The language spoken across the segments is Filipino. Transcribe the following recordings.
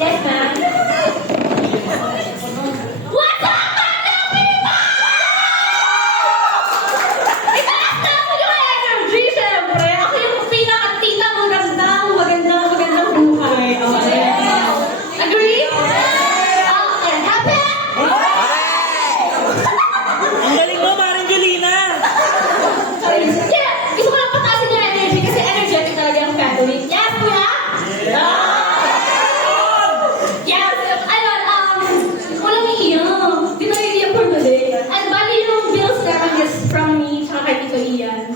Yes, ma'am. What's up, mga people? Itaas na ako yung energy, syempre. Ako yung pinaka-tita magandang buhay. Okay. Agree? Okay. Happy? Ang galing mo, Maring Julina! Yeah, gusto ko lang patasin yung energy kasi energetic talaga yung family. Yes, kuya? Yeah. Yes, ayun, walang iiyak. Di na iiyak for today. And bali yung bills naman is from me, tsaka kay Tito Ian.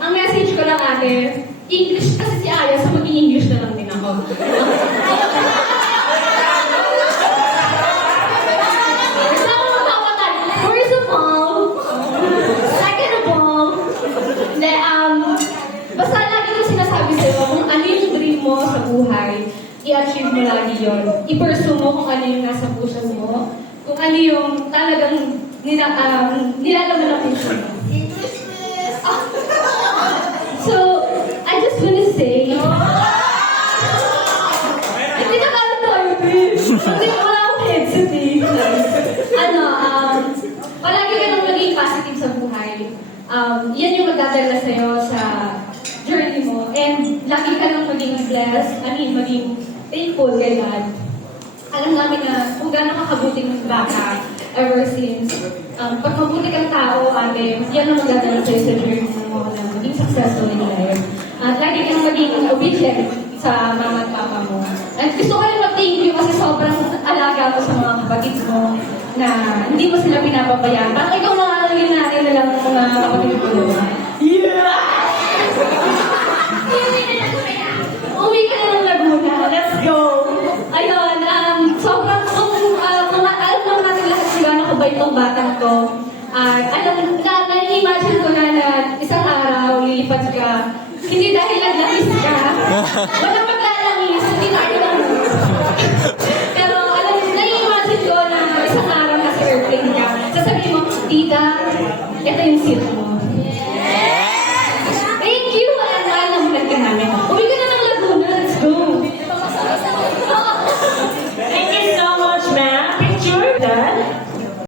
Ang message ko lang ate, English kasi si Aya, so mag-i-English na lang din ako. Gusto ako magpapatay. First of all, second of all, hindi, basta lagi ko sinasabi sa'yo, kung ano yung dream mo sa buhay, i-achieve mo lagi yun. I-pursue mo kung ano yung nasa puso mo, kung ano yung talagang nilalaman ng puso mo. So, I just wanna say, hindi na kala tayo, please. Hindi ko wala akong headset eh. Palagi ka nang maging positive sa buhay. Yan yung magdadala sa'yo sa journey mo. And lagi ka nang maging blessed, maging thankful kay God. Alam namin na kung gano'ng kakabuting bata ever since, pag mabuti kang tao, ate, yan ang magdadala sa'yo sa journey mo na maging successful in life. At lagi kang maging obedient sa mama at papa mo. At gusto ko rin mag-thank you kasi sobrang alaga mo sa mga kapatid mo na hindi mo sila pinapabayaan. Parang ikaw nangalagin natin na lang mga kapatid ko. Yeah! Uwi ka na ng Laguna. Let's go! Ayun, sobrang, alam naman natin lahat kung gano'n kabait tong batang to. At na-imagine ko na isang araw, lilipat ka. Hindi dahil naglangis ka. Walang maglalangis, hindi na ako lang. Pero na-imagine ko na isang araw nasa airplane ka. Sasabihin mo, tita, ito yung seat mo.